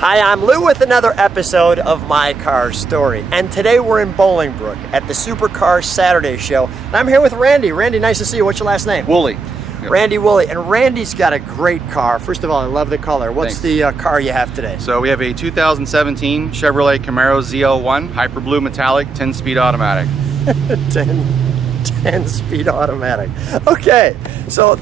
Hi, I'm Lou with another episode of My Car Story. And today we're in Bolingbrook at the Supercar Saturday show. And I'm here with Randy. Randy, nice to see you. What's your last name? Woolley. Yep. Randy Woolley. And Randy's got a great car. First of all, I love the color. What's Thanks. the car you have today? So we have a 2017 Chevrolet Camaro ZL1, Hyper Blue Metallic, 10-speed automatic. 10-speed automatic. Okay, so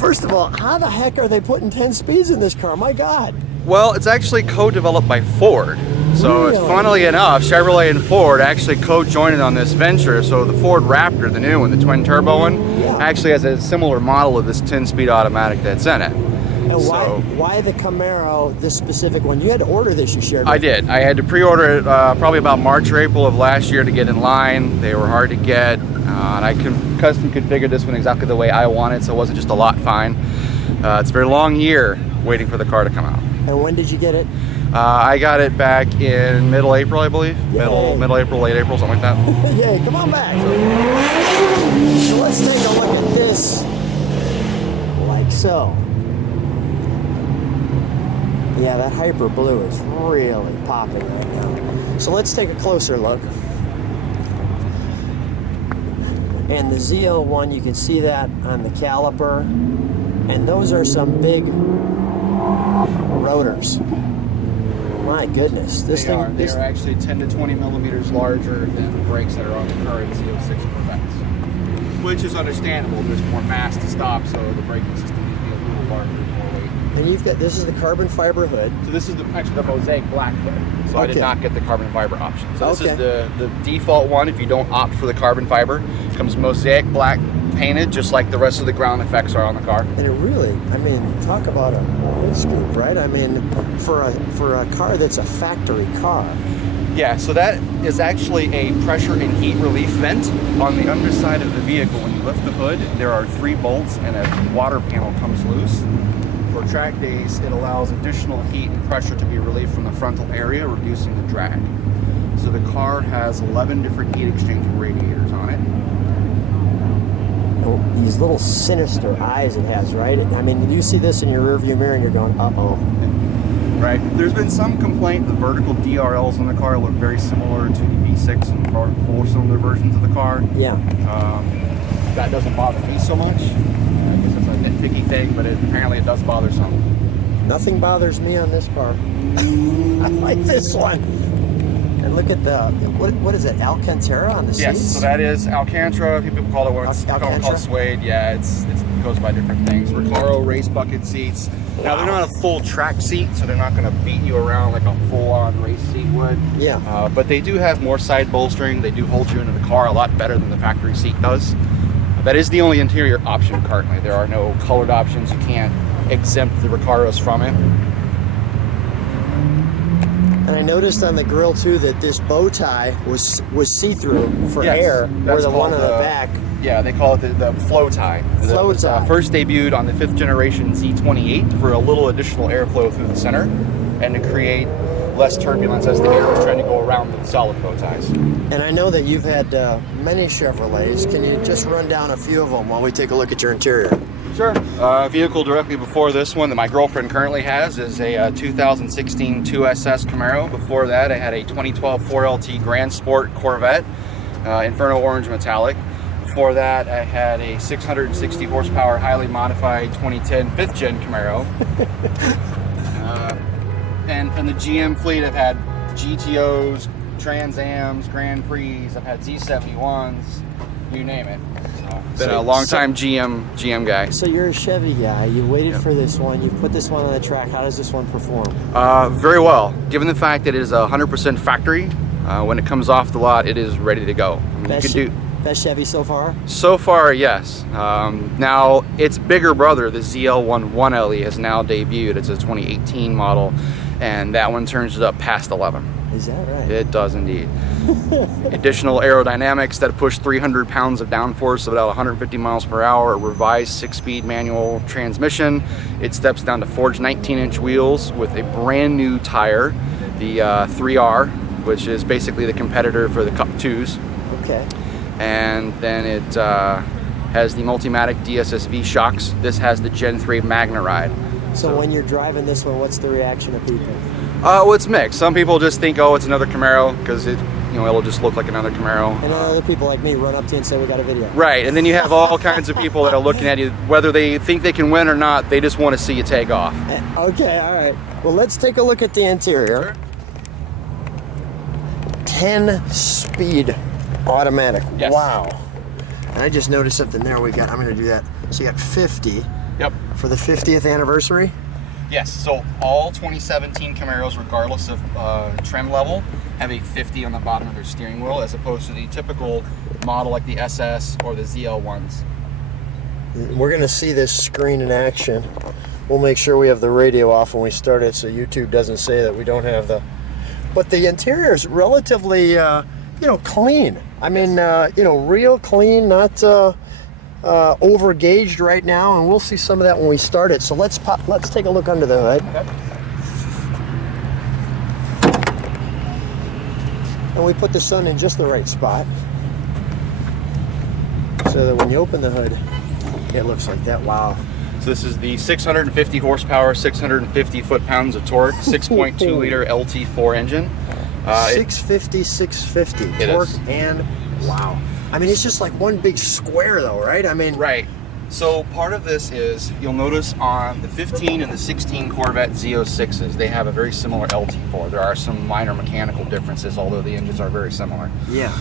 first of all, how the heck are they putting 10 speeds in this car? My God. Well, it's actually co-developed by Ford. So Really? it's funnily enough, Chevrolet and Ford actually co-joined on this venture. So the Ford Raptor, the new one, the twin turbo one, actually has a similar model of this 10-speed automatic that's in it. And why the Camaro, this specific one? You had to order this, you shared. I did. I had to pre-order it probably about March or April of last year to get in line. They were hard to get, and I custom configured this one exactly the way I wanted, so it wasn't just a lot fine. It's a very long year waiting for the car to come out. And when did you get it? I got it back in middle April, I believe. Middle April, late April, something like that. Yay, come on back. So let's take a look at this, like so. Yeah, that Hyper Blue is really popping right now. So let's take a closer look. And the ZL1, you can see that on the caliper. And those are some big rotors. My goodness, this thing. They are actually 10 to 20 millimeters larger than the brakes that are on the current Z06 Corvettes, which is understandable. There's more mass to stop, so the braking system needs to be a little larger, more weight. And you've got, this is the carbon fiber hood. So this is actually the Mosaic black hood. So I did not get the carbon fiber option. So this is the default one. If you don't opt for the carbon fiber, it comes Mosaic black painted, just like the rest of the ground effects are on the car. And it really, I mean, talk about a hood scoop, right? I mean, for a car that's a factory car. Yeah, so that is actually a pressure and heat relief vent on the underside of the vehicle. When you lift the hood, there are 3 bolts and a water panel comes loose. For track days, it allows additional heat and pressure to be relieved from the frontal area, reducing the drag. So the car has 11 different heat exchanging radiators on it. Oh, these little sinister eyes it has, right? I mean, you see this in your rearview mirror and you're going, uh-oh. Right. There's been some complaint the vertical DRLs on the car look very similar to the V6 and 4-cylinder versions of the car. Yeah. That doesn't bother me so much. I guess it's a nitpicky thing, but apparently it does bother some. Nothing bothers me on this car. I like this one. And look at the, what is it, Alcantara on the seats? Yes, so that is Alcantara. People call it Alcantara? suede. Yeah, it goes by different things. Recaro race bucket seats. Now, they're not a full track seat, so they're not going to beat you around like a full-on race seat would. Yeah. But they do have more side bolstering. They do hold you into the car a lot better than the factory seat does. That is the only interior option currently. There are no colored options. You can't exempt the Recaros from it. And I noticed on the grill too that this bow tie was see-through for air, where the one on the back. Yeah, they call it the flow tie. Flow tie. First debuted on the 5th generation Z28 for a little additional airflow through the center and to create less turbulence as the air was trying to go around the solid bow ties. And I know that you've had many Chevrolets. Can you just run down a few of them while we take a look at your interior? Sure. Vehicle directly before this one that my girlfriend currently has is a 2016 2SS Camaro. Before that, I had a 2012 4LT Grand Sport Corvette, Inferno Orange Metallic. Before that, I had a 660 horsepower, highly modified 2010 5th gen Camaro. And from the GM fleet, I've had GTOs, Trans Ams, Grand Prix. I've had Z71s, you name it. Been a long time GM guy. So you're a Chevy guy. You waited for this one. You put this one on the track. How does this one perform? Very well. Given the fact that it is 100% factory, when it comes off the lot, it is ready to go. Best Chevy so far? So far, yes. Now, its bigger brother, the ZL1 1LE, has now debuted. It's a 2018 model, and that one turns it up past 11. Is that right? It does indeed. Additional aerodynamics that push 300 pounds of downforce at about 150 miles per hour, a revised 6-speed manual transmission. It steps down to forged 19-inch wheels with a brand new tire, the 3R, which is basically the competitor for the Cup 2s. Okay. And then it has the Multimatic DSSV shocks. This has the Gen 3 Magna Ride. So when you're driving this one, what's the reaction of people? Well, it's mixed. Some people just think, oh, it's another Camaro because it'll just look like another Camaro. And other people like me run up to you and say, we got a video. Right, and then you have all kinds of people that are looking at you, whether they think they can win or not, they just want to see you take off. Okay, all right. Well, let's take a look at the interior. Sure. 10-speed automatic. Yes. Wow. And I just noticed something there. I'm going to do that. So you got 50. Yep. For the 50th anniversary? Yes, so all 2017 Camaros, regardless of trim level, have a 50 on the bottom of their steering wheel, as opposed to the typical model like the SS or the ZL1s. We're going to see this screen in action. We'll make sure we have the radio off when we start it so YouTube doesn't say that we don't have the... But the interior is relatively, clean. I mean, real clean, not over-gauged right now, and we'll see some of that when we start it. So let's take a look under the hood. Okay. And we put the sun in just the right spot so that when you open the hood, it looks like that. Wow. So this is the 650 horsepower, 650 foot-pounds of torque, 6.2 liter LT4 engine. 650, 650 torque, and wow. I mean, it's just like one big square though, right? I mean, right. So part of this is, you'll notice on the 15 and the 16 Corvette Z06s, they have a very similar LT4. There are some minor mechanical differences, although the engines are very similar. Yeah.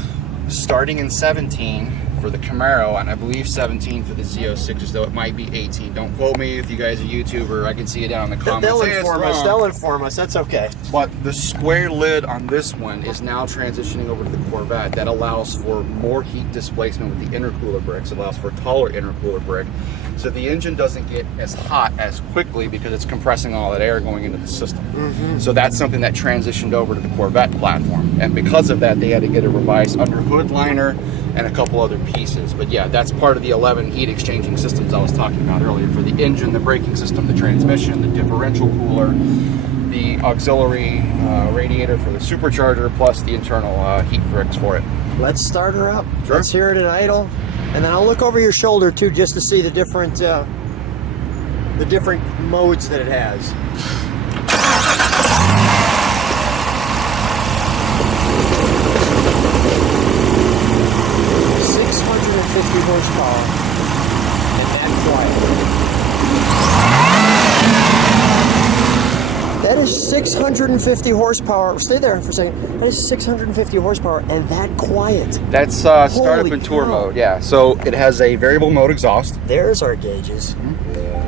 Starting in 17 for the Camaro, and I believe 17 for the Z06s, though it might be 18. Don't quote me if you guys are YouTuber. I can see it down in the comments. They'll inform us. They'll inform us. That's okay. But the square lid on this one is now transitioning over to the Corvette. That allows for more heat displacement with the intercooler bricks. It allows for a taller intercooler brick. So the engine doesn't get as hot as quickly because it's compressing all that air going into the system. Mm-hmm. So that's something that transitioned over to the Corvette platform. And because of that, they had to get a revised underhood liner and a couple other pieces. But yeah, that's part of the 11 heat exchanging systems I was talking about earlier for the engine, the braking system, the transmission, the differential cooler, the auxiliary radiator for the supercharger, plus the internal heat bricks for it. Let's start her up. Sure. Let's hear it at idle. And then I'll look over your shoulder too, just to see the different modes that it has. 650 horsepower, and that quiet. That is 650 horsepower. Stay there for a second. That is 650 horsepower, and that quiet. That's startup and tour mode, yeah. So it has a variable mode exhaust. There's our gauges.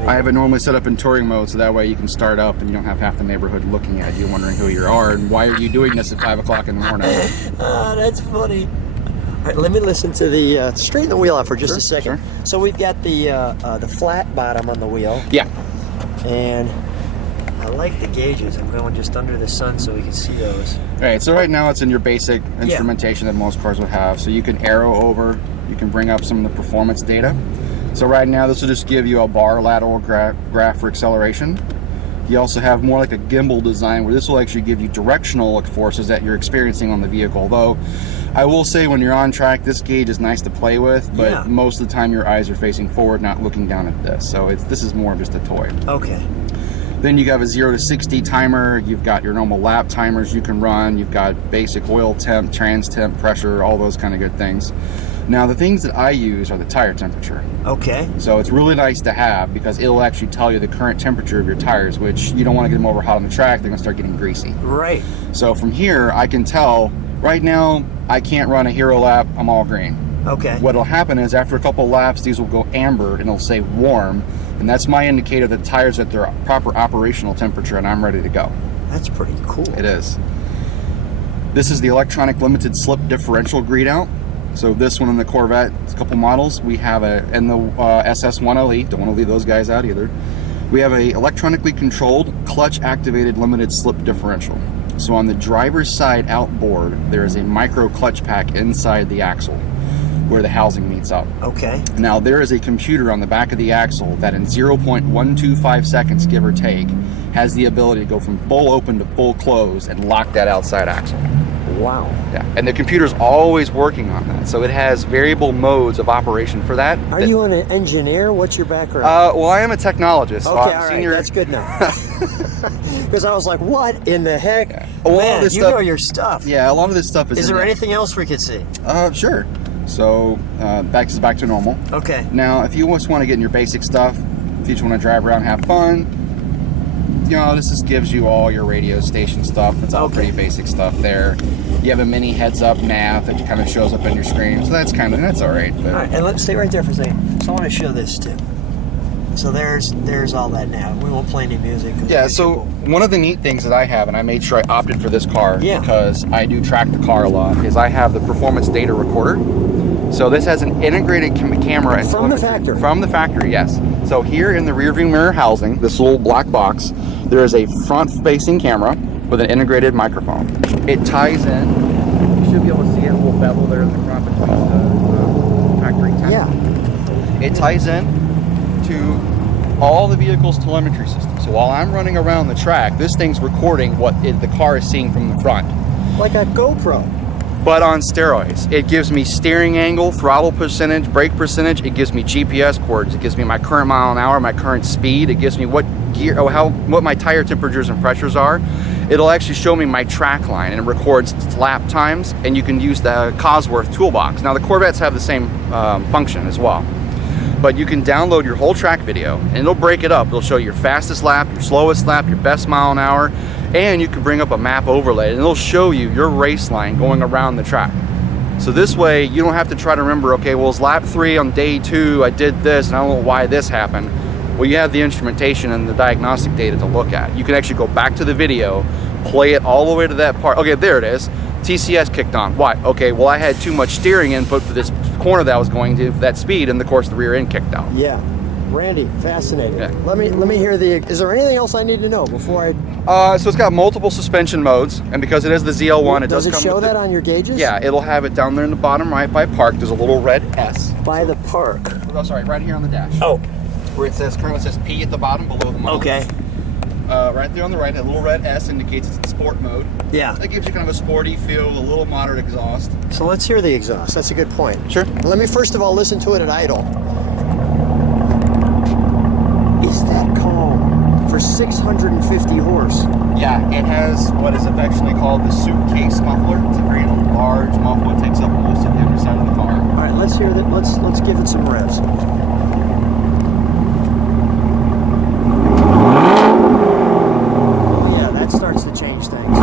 I have it normally set up in touring mode, so that way you can start up and you don't have half the neighborhood looking at you, wondering who you are and why are you doing this at 5 o'clock in the morning. Oh, that's funny. All right, let me listen to the straighten the wheel out for just a second. Sure. So we've got the flat bottom on the wheel. Yeah. And I like the gauges. I'm going just under the sun so we can see those. All right, so right now it's in your basic instrumentation that most cars would have. So you can arrow over, you can bring up some of the performance data. So right now this will just give you a bar lateral graph for acceleration. You also have more like a gimbal design where this will actually give you directional forces that you're experiencing on the vehicle. Although I will say when you're on track, this gauge is nice to play with, but most of the time your eyes are facing forward, not looking down at this. So this is more of just a toy. Okay. Then you have a 0 to 60 timer. You've got your normal lap timers you can run. You've got basic oil temp, trans temp, pressure, all those kind of good things. Now the things that I use are the tire temperature. Okay. So it's really nice to have because it'll actually tell you the current temperature of your tires, which you don't want to get them over hot on the track. They're going to start getting greasy. Right. So from here, I can tell right now I can't run a hero lap. I'm all green. Okay. What'll happen is after a couple laps, these will go amber and it'll say warm. And that's my indicator that the tires at their proper operational temperature and I'm ready to go. That's pretty cool. It is. This is the electronic limited slip differential green out. So this one in the Corvette, a couple models, we have in the SS1 Elite, don't want to leave those guys out either. We have a electronically controlled clutch activated limited slip differential. So on the driver's side outboard, there is a micro clutch pack inside the axle where the housing meets up. Okay. Now there is a computer on the back of the axle that in 0.125 seconds, give or take, has the ability to go from full open to full close and lock that outside axle. Wow. Yeah, and the computer's always working on that. So it has variable modes of operation for that. Are you an engineer? What's your background? Well, I am a technologist. Okay, So all right, that's good now. Because I was like, what in the heck? Yeah. Man, you know your stuff. Yeah, a lot of this stuff is. Is there anything else we could see? Sure. So back to normal. Okay. Now, if you just want to get in your basic stuff, if you just want to drive around, have fun, you know, this just gives you all your radio station stuff. It's all pretty basic stuff there. You have a mini heads-up nav that kind of shows up on your screen, so that's all right. But... All right, and let's stay right there for a second. So I want to show this too. So there's all that nav. We won't play any music. Yeah. So one of the neat things that I have, and I made sure I opted for this car because I do track the car a lot, is I have the performance data recorder. So this has an integrated camera and from the factory. From the factory, yes. So here in the rearview mirror housing, this little black box, there is a front-facing camera with an integrated microphone. It ties in. You should be able to see it, a little bevel there in the front between the factory tent. Yeah. It ties in to all the vehicle's telemetry system. So while I'm running around the track, this thing's recording what the car is seeing from the front. Like a GoPro. But on steroids. It gives me steering angle, throttle percentage, brake percentage. It gives me GPS coordinates. It gives me my current mile an hour, my current speed. It gives me what gear, what my tire temperatures and pressures are. It'll actually show me my track line, and it records lap times, and you can use the Cosworth toolbox. Now the Corvettes have the same function as well. But you can download your whole track video, and it'll break it up. It'll show you your fastest lap, your slowest lap, your best mile an hour, and you can bring up a map overlay, and it'll show you your race line going around the track. So this way, you don't have to try to remember, okay, well, it's lap 3 on day 2, I did this, and I don't know why this happened. Well, you have the instrumentation and the diagnostic data to look at. You can actually go back to the video, play it all the way to that part. Okay, there it is. TCS kicked on. Why? Okay, well, I had too much steering input for this corner that I was going to, for that speed, and of course the rear end kicked out. Yeah. Randy, fascinating. Yeah. Let me hear is there anything else I need to know before I... So it's got multiple suspension modes, and because it is the ZL1, it does come show with that on your gauges? Yeah, it'll have it down there in the bottom right by park. There's a little red S. By the park. Oh, sorry, right here on the dash. Oh. Where it says, currently says P at the bottom below the mode. Okay. Right there on the right, that little red S indicates it's in sport mode. Yeah. That gives you kind of a sporty feel, a little moderate exhaust. So let's hear the exhaust. That's a good point. Sure. Let me first of all listen to it at idle. Is that calm for 650 horse? Yeah, it has what is affectionately called the suitcase muffler. It's a very large muffler. It takes up most of the underside of the car. All right, let's hear that. Let's give it some revs. Starts to change things.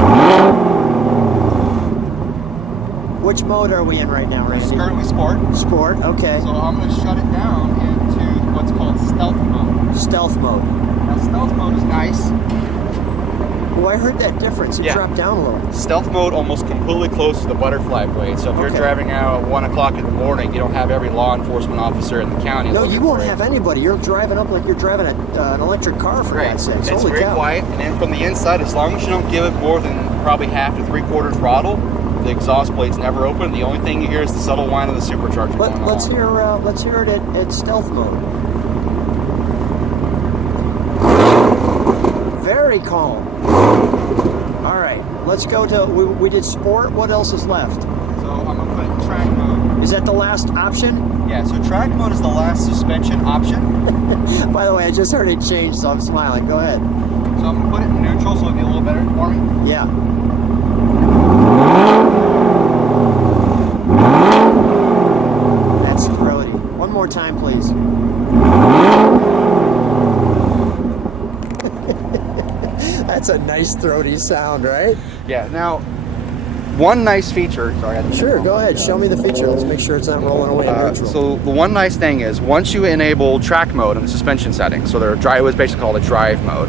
Which mode are we in right now, Randy? It's currently sport. Sport, okay. So I'm going to shut it down into what's called stealth mode. Stealth mode. Now stealth mode is nice. Oh, I heard that difference. It dropped down a little. Stealth mode almost completely closes the butterfly blade. So if you're driving out at 1 o'clock in the morning, you don't have every law enforcement officer in the county. No, you won't have anybody. You're driving up like you're driving an electric car, for God's sake. It's very quiet, and then from the inside, as long as you don't give it more than probably half to 3/4 throttle, the exhaust blade's never open. The only thing you hear is the subtle whine of the supercharger going on. Let's hear it at stealth mode. Very calm. All right, let's go to, we did sport. What else is left? So I'm going to put it in track mode. Is that the last option? Yeah, so track mode is the last suspension option. By the way, I just heard it change, so I'm smiling. Go ahead. So I'm going to put it in neutral so it'll be a little better for me. Yeah. That's throaty. One more time, please. That's a nice throaty sound, right? Yeah, now, one nice feature, Sure, go ahead. Show me the feature. Let's make sure it's not rolling away in neutral. So the one nice thing is, once you enable track mode in the suspension settings, so it was basically called a drive mode.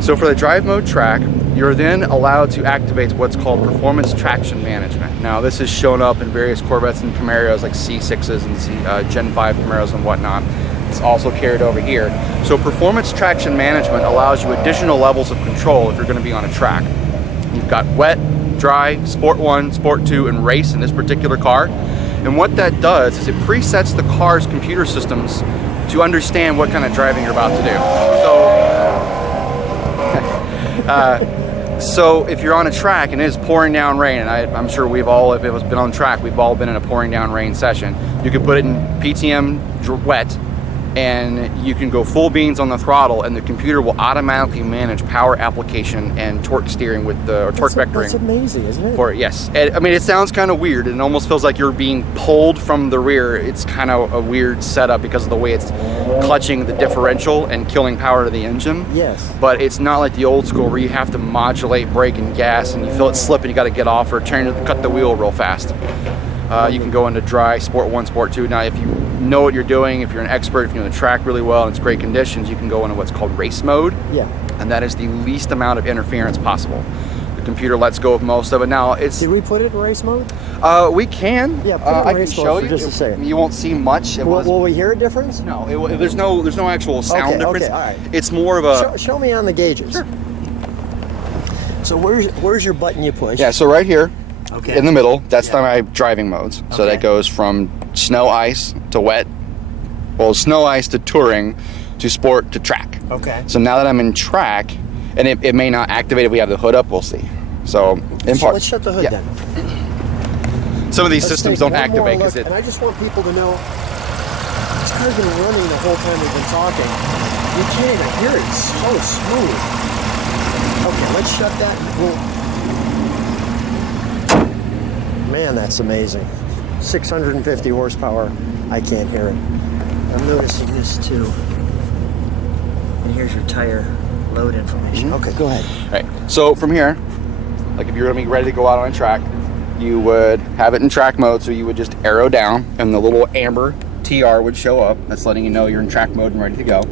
So for the drive mode track, you're then allowed to activate what's called performance traction management. Now this has shown up in various Corvettes and Camaros like C6s and Gen 5 Camaros and whatnot. It's also carried over here. So performance traction management allows you additional levels of control if you're going to be on a track. You've got wet, dry, Sport 1, Sport 2, and Race in this particular car. And what that does is it presets the car's computer systems to understand what kind of driving you're about to do. So if you're on a track and it is pouring down rain, and I'm sure we've all, if it was been on track, we've all been in a pouring down rain session, you could put it in PTM wet, and you can go full beans on the throttle, and the computer will automatically manage power application and torque steering with the or torque vectoring. That's amazing, isn't it? For it, yes. And, I mean, it sounds kind of weird. It almost feels like you're being pulled from the rear. It's kind of a weird setup because of the way it's clutching the differential and killing power to the engine. Yes. But it's not like the old school where you have to modulate brake and gas, and you feel it slip and you got to get off or cut the wheel real fast. You can go into dry, Sport 1, Sport 2. Now, if you know what you're doing, if you're an expert, if you know the track really well and it's great conditions, you can go into what's called race mode. Yeah. And that is the least amount of interference possible. The computer lets go of most of it. Now, it's... Did we put it in race mode? We can. Yeah, put it in I race can mode show for you. just a second. You won't see much. Will we hear a difference? No, there's no actual sound difference. Okay, all right. It's more of a... Show me on the gauges. Sure. So where's your button you push? Yeah, so right here. Okay. In the middle, that's my driving modes. So Okay. that goes from snow, ice to wet, well, snow, ice to touring to sport to track. Okay. So now that I'm in track, and it may not activate if we have the hood up, we'll see. So in part, Let's shut the hood then. Some of these Let's systems take don't one more activate look, because and I just want people to know this car's been running the whole time we've been talking. You can't even hear it. It's so smooth. Okay, let's shut that. Man, that's amazing. 650 horsepower. I can't hear it. I'm noticing this too. And here's your tire load information. Okay, go ahead. All right. So from here, like if you're gonna be ready to go out on a track, you would have it in track mode. So you would just arrow down, and the little amber TR would show up. That's letting you know you're in track mode and ready to go.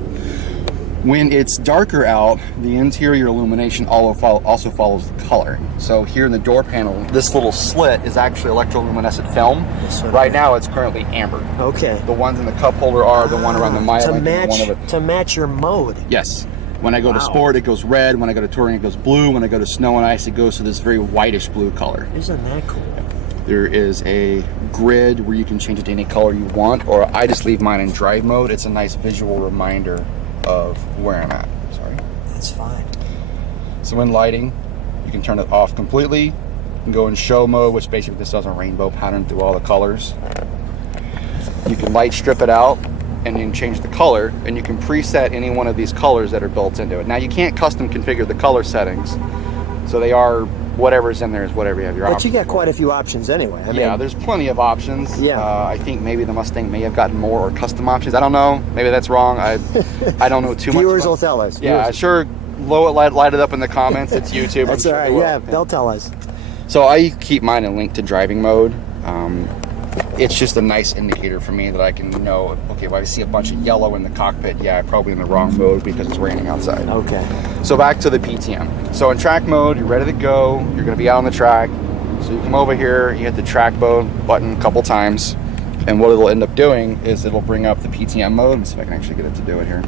When it's darker out, the interior illumination also follows the color. So here in the door panel, this little slit is actually electroluminescent film. Right now, it's currently amber. Okay. The ones in the cup holder are the one around the Maya. To match your mode. Yes. When I go to sport, it goes red. When I go to touring, it goes blue. When I go to snow and ice, it goes to this very whitish blue color. Isn't that cool? There is a grid where you can change it to any color you want, or I just leave mine in drive mode. It's a nice visual reminder of where I'm at. Sorry. That's fine. So in lighting, you can turn it off completely. You can go in show mode, which basically this does a rainbow pattern through all the colors. You can light strip it out and then change the color, and you can preset any one of these colors that are built into it. Now you can't custom configure the color settings, so they are whatever's in there is whatever you have your options. But you got quite a few options anyway. I mean, mean, there's plenty of options. Yeah. I think maybe the Mustang may have gotten more or custom options. I don't know. Maybe that's wrong. I don't know too much. Viewers will tell us. Yeah, sure. Light it up in the comments. It's YouTube. That's all right. Yeah, they'll tell us. So I keep mine in link to driving mode. It's just a nice indicator for me that I can know, okay, if I see a bunch of yellow in the cockpit, yeah, I'm probably in the wrong mode because it's raining outside. Okay. So back to the PTM. So in track mode, you're ready to go. You're going to be out on the track. So you come over here, you hit the track mode button a couple times, and what it'll end up doing is it'll bring up the PTM mode. Let me see if I can actually get it to do it here.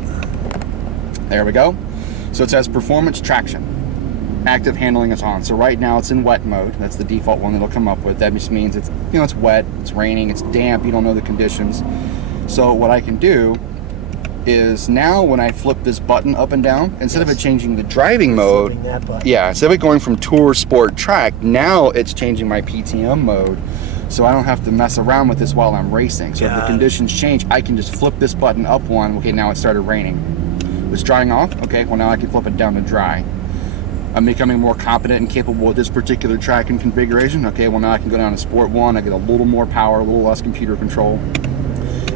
There we go. So it says performance traction. Active handling is on. So right now it's in wet mode. That's the default one that'll come up with. That just means it's, it's wet, it's raining, it's damp, you don't know the conditions. So what I can do is now when I flip this button up and down, instead of it changing the driving mode, instead of it going from tour, sport, track, now it's changing my PTM mode. So I don't have to mess around with this while I'm racing. So if the conditions change, I can just flip this button up one. Okay, now it started raining. It's drying off. Okay, well now I can flip it down to dry. I'm becoming more competent and capable with this particular track and configuration. Okay, well now I can go down to Sport 1, I get a little more power, a little less computer control.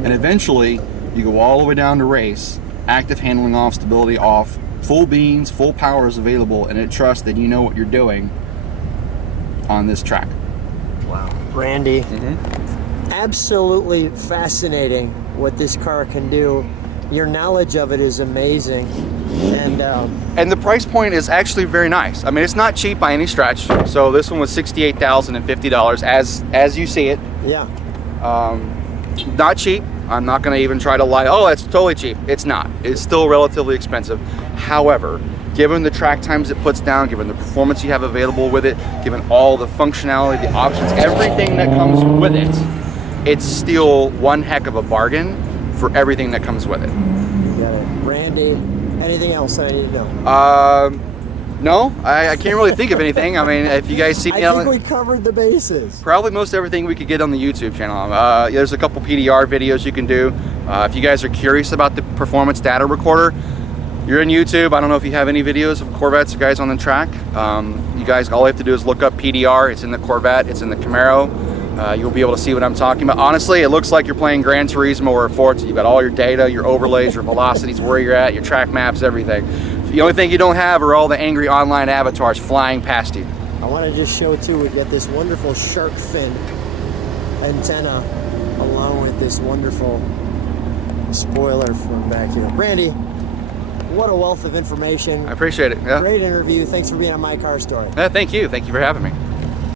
And eventually, you go all the way down to race, active handling off, stability off, full beans, full power is available, and it trusts that you know what you're doing on this track. Wow. Randy, absolutely fascinating what this car can do. Your knowledge of it is amazing. And the price point is actually very nice. I mean, it's not cheap by any stretch. So this one was $68,050 as you see it. Yeah. Not cheap. I'm not going to even try to lie. Oh, it's totally cheap. It's not. It's still relatively expensive. However, given the track times it puts down, given the performance you have available with it, given all the functionality, the options, everything that comes with it, it's still one heck of a bargain for everything that comes with it. You got it. Randy, anything else I need to know? No, I can't really think of anything. I mean, if you guys see me I on think we covered the bases. probably most everything we could get on the YouTube channel. There's a couple PDR videos you can do. If you guys are curious about the performance data recorder, you're in YouTube. I don't know if you have any videos of Corvettes, guys on the track. You guys, all you have to do is look up PDR. It's in the Corvette, it's in the Camaro. You'll be able to see what I'm talking about. Honestly, it looks like you're playing Gran Turismo or Forza. You've got all your data, your overlays, your velocities, where you're at, your track maps, everything. The only thing you don't have are all the angry online avatars flying past you. I want to just show too, we've got this wonderful shark fin antenna along with this wonderful spoiler from back here. Randy, what a wealth of information. I appreciate it. Yeah. Great interview. Thanks for being on My Car Story. Yeah, thank you. Thank you for having me.